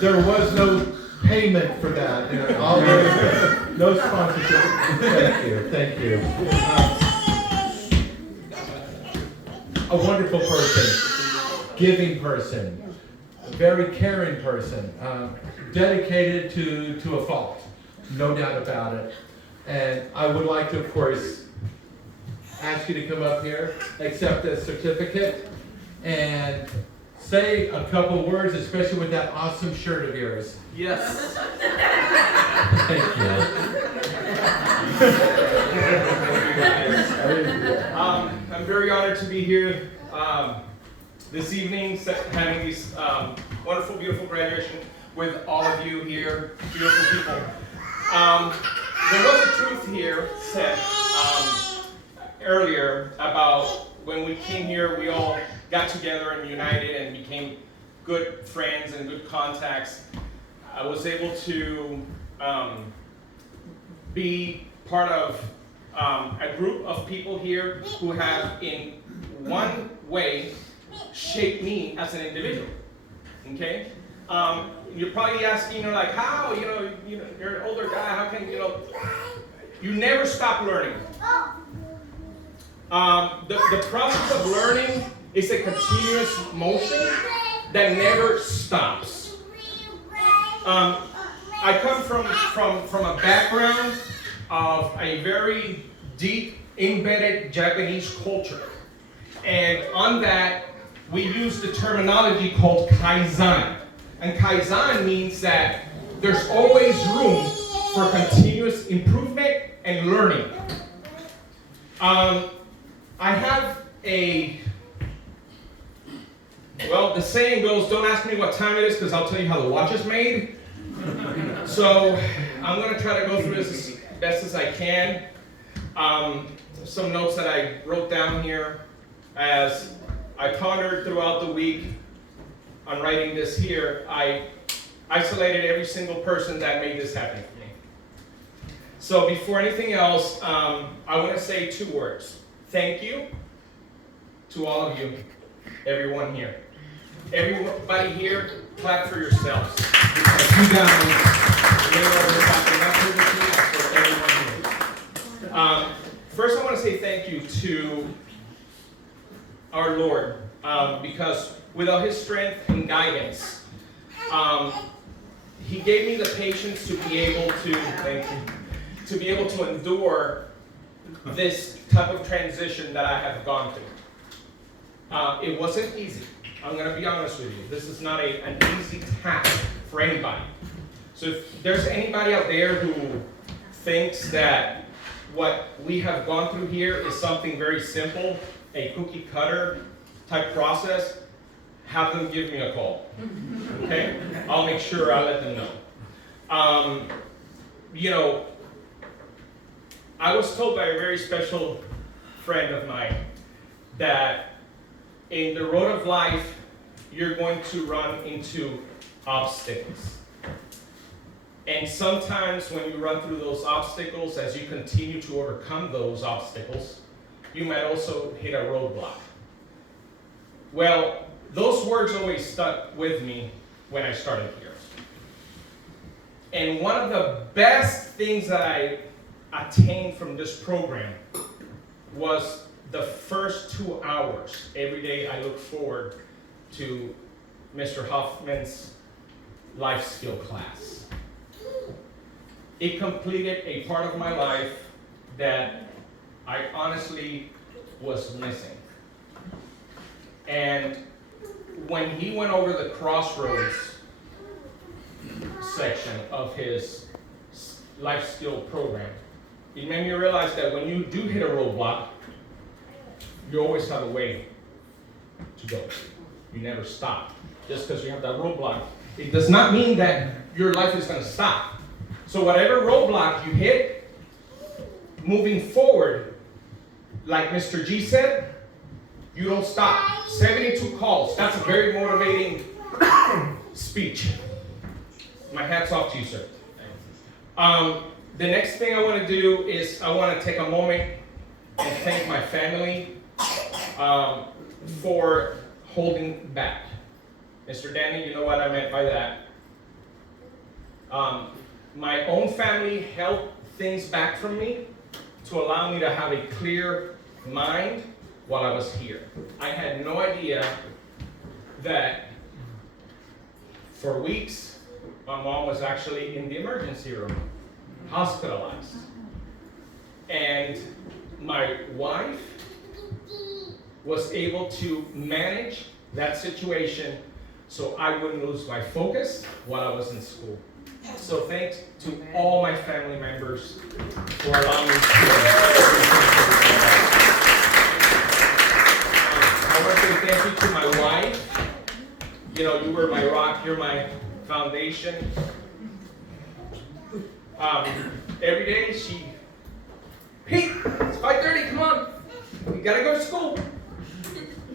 There was no payment for that. You know, no sponsorship. Thank you. A wonderful person, giving person, a very caring person, dedicated to a fault, no doubt about it. And I would like to, of course, ask you to come up here, accept the certificate, and say a couple words, especially with that awesome shirt of yours. Yes. Thank you. I'm very honored to be here this evening, having this wonderful, beautiful graduation with all of you here, beautiful people. There was a truth here said earlier about when we came here, we all got together and united and became good friends and good contacts. I was able to be part of a group of people here who have in one way shaped me as an individual, okay? You're probably asking, like, how, you're an older guy, how can, you never stop learning. The process of learning is a continuous motion that never stops. I come from a background of a very deep, embedded Japanese culture. And on that, we use the terminology called Kaizen. And Kaizen means that there's always room for continuous improvement and learning. I have the saying goes, don't ask me what time it is because I'll tell you how the watch is made. So I'm going to try to go through this as best as I can. Some notes that I wrote down here as I pondered throughout the week on writing this here. I isolated every single person that made this happen for me. So before anything else, I want to say two words. Thank you to all of you, everyone here. Everybody here, clap for yourselves. Because you guys made all this happen. Not for the team, for everyone here. First, I want to say thank you to our Lord, because without His strength and guidance, He gave me the patience to be able to endure this type of transition that I have gone through. It wasn't easy. I'm going to be honest with you. This is not an easy task for anybody. So if there's anybody out there who thinks that what we have gone through here is something very simple, a cookie cutter type process, have them give me a call. Okay? I'll make sure I let them know. I was told by a very special friend of mine that in the road of life, you're going to run into obstacles. And sometimes when you run through those obstacles, as you continue to overcome those obstacles, you might also hit a roadblock. Well, those words always stuck with me when I started here. And one of the best things that I attained from this program was the first 2 hours. Every day I look forward to Mr. Hoffman's life skill class. It completed a part of my life that I honestly was missing. And when he went over the crossroads section of his life skill program, it made me realize that when you do hit a roadblock, you always have a way to go. You never stop. Just because you have that roadblock, it does not mean that your life is going to stop. So whatever roadblock you hit, moving forward, like Mr. G said, you don't stop. 72 calls. That's a very motivating speech. My hat's off to you, sir. The next thing I want to do is I want to take a moment and thank my family for holding back. Mr. Danny, you know what I meant by that. My own family held things back from me to allow me to have a clear mind while I was here. I had no idea that for weeks, my mom was actually in the emergency room, hospitalized. And my wife was able to manage that situation so I wouldn't lose my focus while I was in school. So thanks to all my family members for allowing me to I want to say thank you to my wife. You know, you were my rock, you're my foundation. Every day Pete, it's 5:30, come on. You gotta go to school.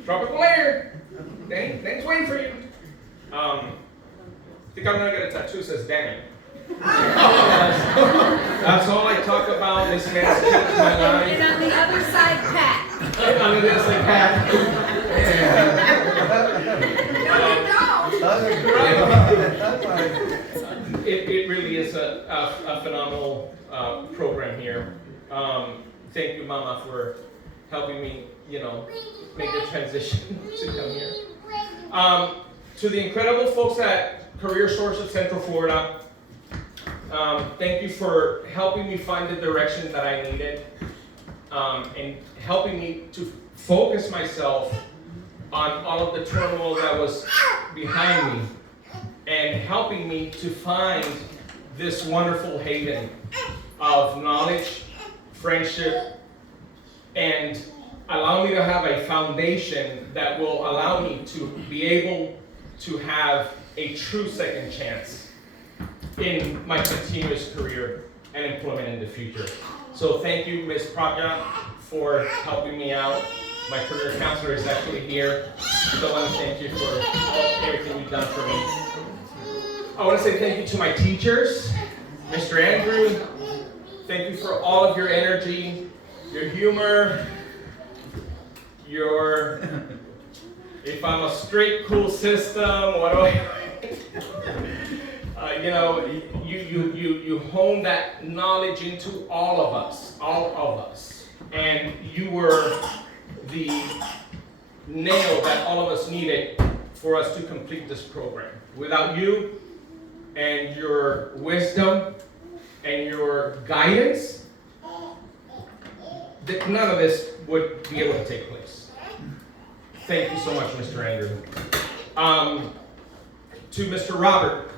Tropical air. Dan's waiting for you. I think I'm gonna get a tattoo that says Dan. That's all I talk about. This man's changed my life. And on the other side, Pat. And on the other side, Pat. It really is a phenomenal program here. Thank you, Mama, for helping me, make the transition to come here. To the incredible folks at CareerSource Central Florida, thank you for helping me find the direction that I needed, and helping me to focus myself on all of the turmoil that was behind me, and helping me to find this wonderful haven of knowledge, friendship, and allow me to have a foundation that will allow me to be able to have a true second chance in my continuous career and employment in the future. So thank you, Ms. Praja, for helping me out. My career counselor is actually here. So I want to thank you for everything you've done for me. I want to say thank you to my teachers, Mr. Andrew. Thank you for all of your energy, your humor, if I'm a straight, cool system, what do I, you hone that knowledge into all of us. And you were the nail that all of us needed for us to complete this program. Without you and your wisdom and your guidance, none of this would be able to take place. Thank you so much, Mr. Andrew. To Mr. Robert,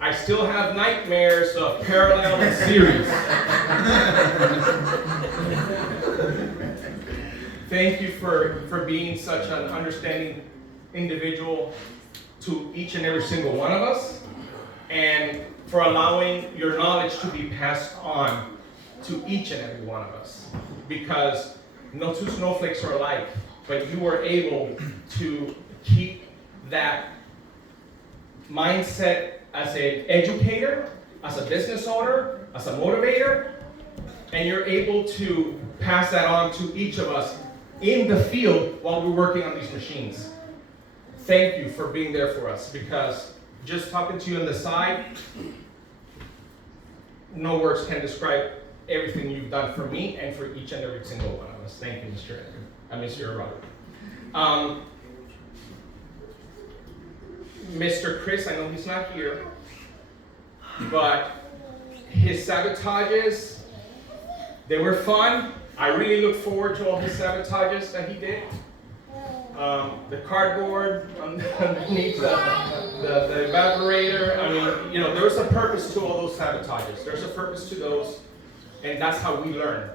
I still have nightmares of parallel and series. Thank you for being such an understanding individual to each and every single one of us, and for allowing your knowledge to be passed on to each and every one of us. Because no two snowflakes are alike, but you were able to keep that mindset as an educator, as a business owner, as a motivator, and you're able to pass that on to each of us in the field while we're working on these machines. Thank you for being there for us, because just talking to you on the side, no words can describe everything you've done for me and for each and every single one of us. Thank you, Mr. Robert. Mr. Chris, I know he's not here, but his sabotages, they were fun. I really look forward to all his sabotages that he did. The cardboard underneath the evaporator. I mean, there was a purpose to all those sabotages. There's a purpose to those, and that's how we learn.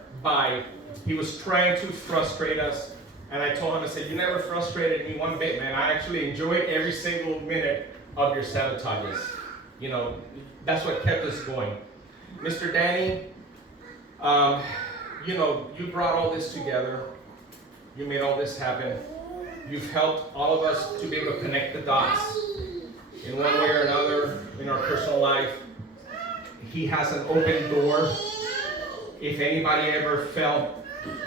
He was trying to frustrate us, and I told him, I said, you never frustrated me one bit, man. I actually enjoyed every single minute of your sabotages. That's what kept us going. Mr. Danny, you brought all this together. You made all this happen. You've helped all of us to be able to connect the dots in one way or another in our personal life. He has an open door. If anybody ever felt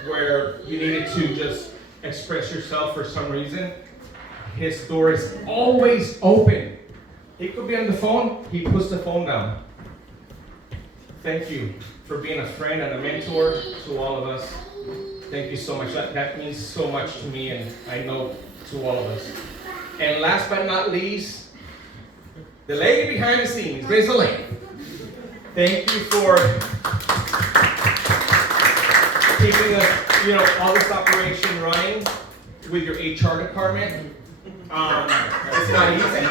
where you needed to just express yourself for some reason, his door is always open He could be on the phone, he puts the phone down. Thank you for being a friend and a mentor to all of us. Thank you so much. That means so much to me, and I know to all of us. And last but not least, the lady behind the scenes, Grace Elaine. Thank you for keeping all this operation running with your HR department. It's not easy.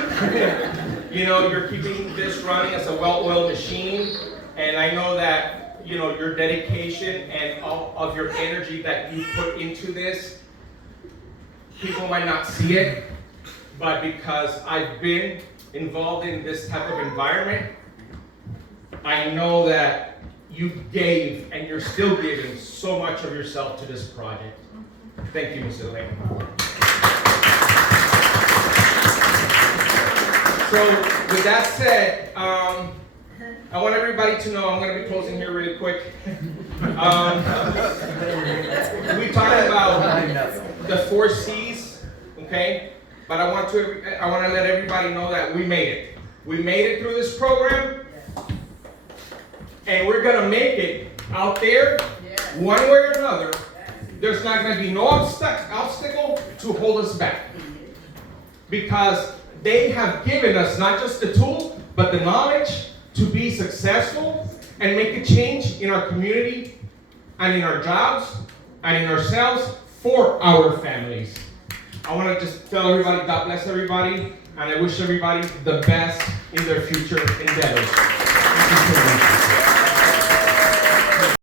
You're keeping this running as a well-oiled machine, and I know that your dedication and all of your energy that you put into this, people might not see it, but because I've been involved in this type of environment, I know that you gave and you're still giving so much of yourself to this project. Thank you, Ms. Elaine. So with that said, I want everybody to know, I'm going to be closing here really quick. We talked about the 4 C's, okay? But I want to let everybody know that we made it. We made it through this program, and we're going to make it out there one way or another. There's not going to be no obstacle to hold us back, because they have given us not just the tool, but the knowledge to be successful and make a change in our community and in our jobs and in ourselves for our families. I want to just tell everybody, God bless everybody, and I wish everybody the best in their future endeavors. Thank you so much.